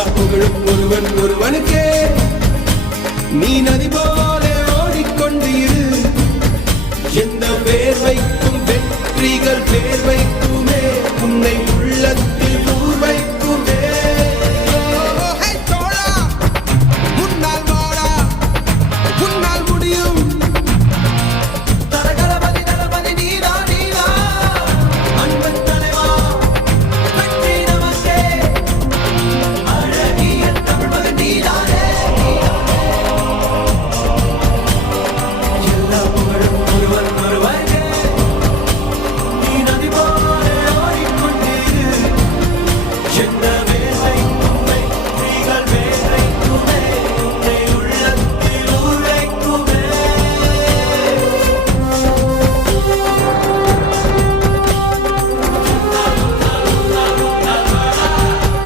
எல்லா புகழும் ஒருவனுக்கே. நீ நதி போல ஓடிக்கொண்டு இரு, எந்த வேர்வைக்கும் வெற்றிகள் வேர்வைக்குமே உன்னை